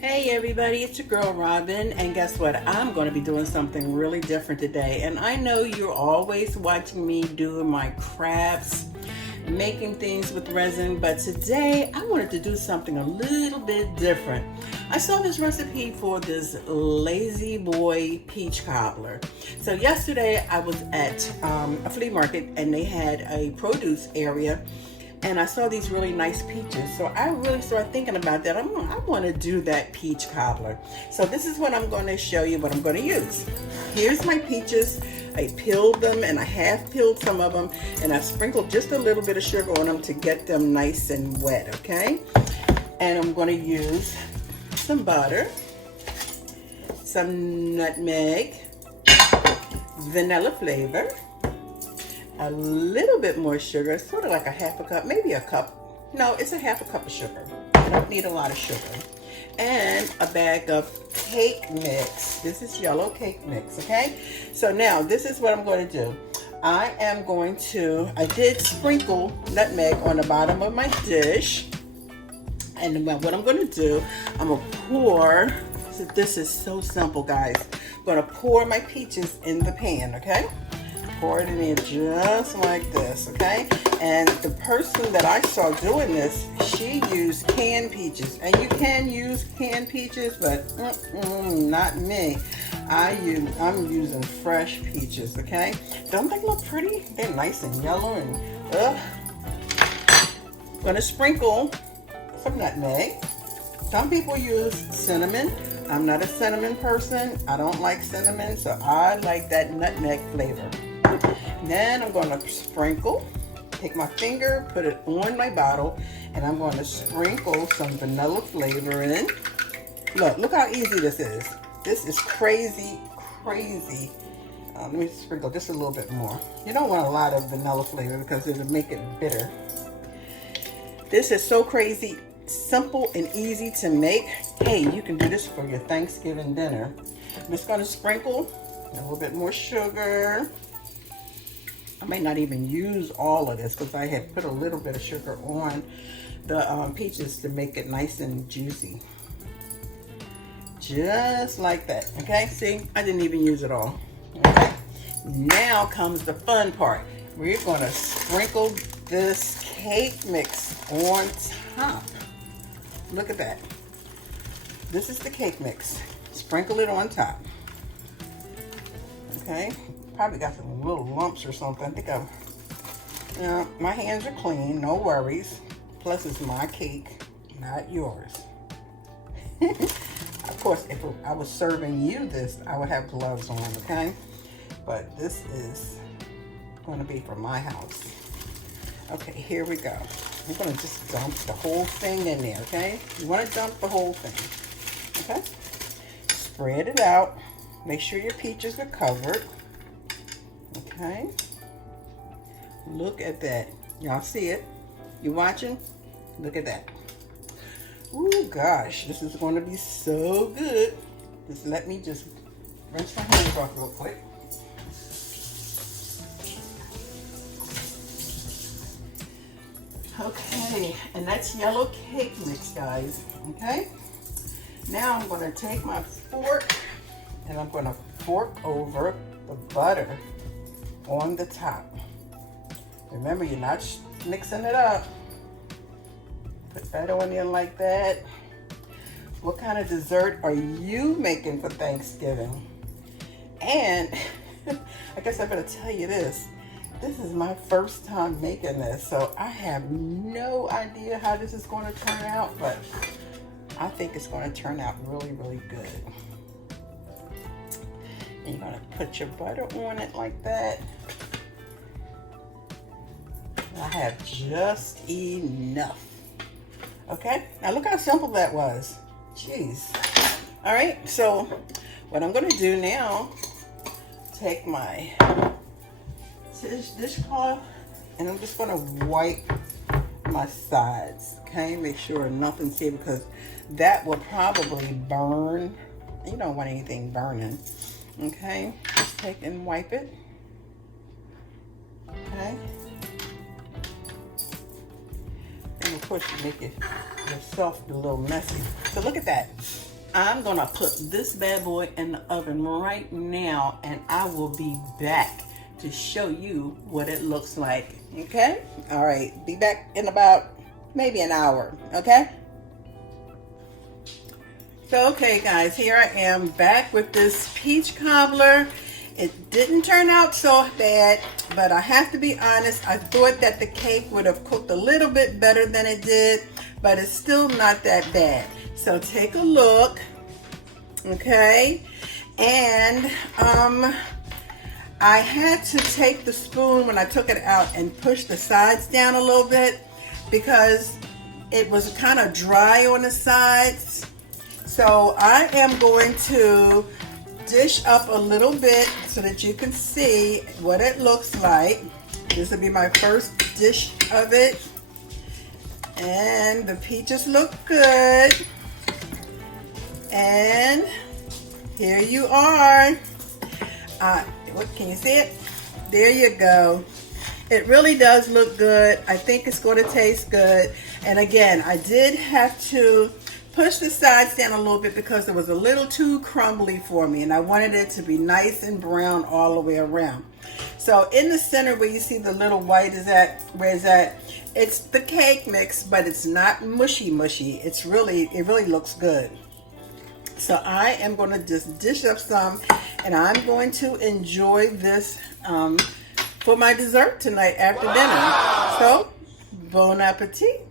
Hey everybody, it's your girl Robin, and guess what? I'm going to be doing something really different today. And I know you're always watching me doing my crafts, making things with resin, but today I wanted to do something a little bit different. I saw this recipe for this lazy boy peach cobbler. So yesterday I was at a flea market and they had a produce area, and I saw these really nice peaches. So I really started thinking about that. I want to do that peach cobbler. So this is what I'm going to show you what I'm going to use. Here's my peaches. I peeled them and I half peeled some of them, and I sprinkled just a little bit of sugar on them to get them nice and wet, okay? And I'm going to use some butter, some nutmeg, vanilla flavor, a little bit more sugar, sort of like a half a cup, maybe a cup. No, it's a half a cup of sugar. I don't need a lot of sugar. And a bag of cake mix. This is yellow cake mix, okay? So now this is what I'm going to do. I did sprinkle nutmeg on the bottom of my dish. And what I'm going to do, I'm going to pour, so this is so simple, guys. I'm going to pour my peaches in the pan, okay? Pour it in there just like this, okay? And the person that I saw doing this, she used canned peaches. And you can use canned peaches, but not me. I'm using fresh peaches, okay? Don't they look pretty? They're nice and yellow and I'm gonna sprinkle some nutmeg. Some people use cinnamon. I'm not a cinnamon person. I don't like cinnamon, so I like that nutmeg flavor. Then I'm going to sprinkle, take my finger, put it on my bottle, and I'm going to sprinkle some vanilla flavor in. Look how easy this is. This is crazy, crazy. Let me sprinkle just a little bit more. You don't want a lot of vanilla flavor because it'll make it bitter. This is so crazy, simple and easy to make. Hey, you can do this for your Thanksgiving dinner. I'm just going to sprinkle a little bit more sugar. I may not even use all of this because I had put a little bit of sugar on the peaches to make it nice and juicy. Just like that, okay? See, I didn't even use it all, okay? Now comes the fun part. We're gonna sprinkle this cake mix on top. Look at that. This is the cake mix. Sprinkle it on top, okay? Probably got some little lumps or something. I think my hands are clean, no worries. Plus it's my cake, not yours. Of course, if I was serving you this, I would have gloves on, okay? But this is going to be for my house. Okay, here we go. I'm going to just dump the whole thing in there, okay? You want to dump the whole thing, okay? Spread it out. Make sure your peaches are covered. Okay, look at that. Y'all see it? You watching? Look at that. Ooh, gosh, this is going to be so good. Just let me just rinse my hands off real quick. Okay, and that's yellow cake mix, guys. Okay, now I'm going to take my fork and I'm going to fork over the butter on the top. Remember, you're not mixing it up. Put that on there like that. What kind of dessert are you making for Thanksgiving? And I guess I better tell you this. This is my first time making this, so I have no idea how this is going to turn out, but I think it's going to turn out really, really good. And you're going to put your butter on it like that. I have just enough. Okay, now look how simple that was. Jeez. All right, so what I'm going to do now, take my dishcloth and I'm just going to wipe my sides. Okay, make sure nothing's here because that will probably burn. You don't want anything burning. Okay, just take and wipe it. Okay, and we'll course, you make it yourself a little messy. So look at that. I'm gonna put this bad boy in the oven right now, and I will be back to show you what it looks like. Okay? All right, be back in about maybe an hour. Okay? So, okay guys, here I am back with this peach cobbler. It didn't turn out so bad, but I have to be honest, I thought that the cake would have cooked a little bit better than it did, but it's still not that bad. So take a look, okay? And I had to take the spoon when I took it out and push the sides down a little bit because it was kind of dry on the sides. So I am going to dish up a little bit so that you can see what it looks like. This will be my first dish of it. And the peaches look good. And here you are. What, can you see it? There you go. It really does look good. I think it's going to taste good. And again, I did have to push the sides down a little bit because it was a little too crumbly for me, and I wanted it to be nice and brown all the way around. So in the center where you see the little white is at, where is that? It's the cake mix, but it's not mushy. It really looks good. So I am going to just dish up some, and I'm going to enjoy this for my dessert tonight after dinner. So bon appetit.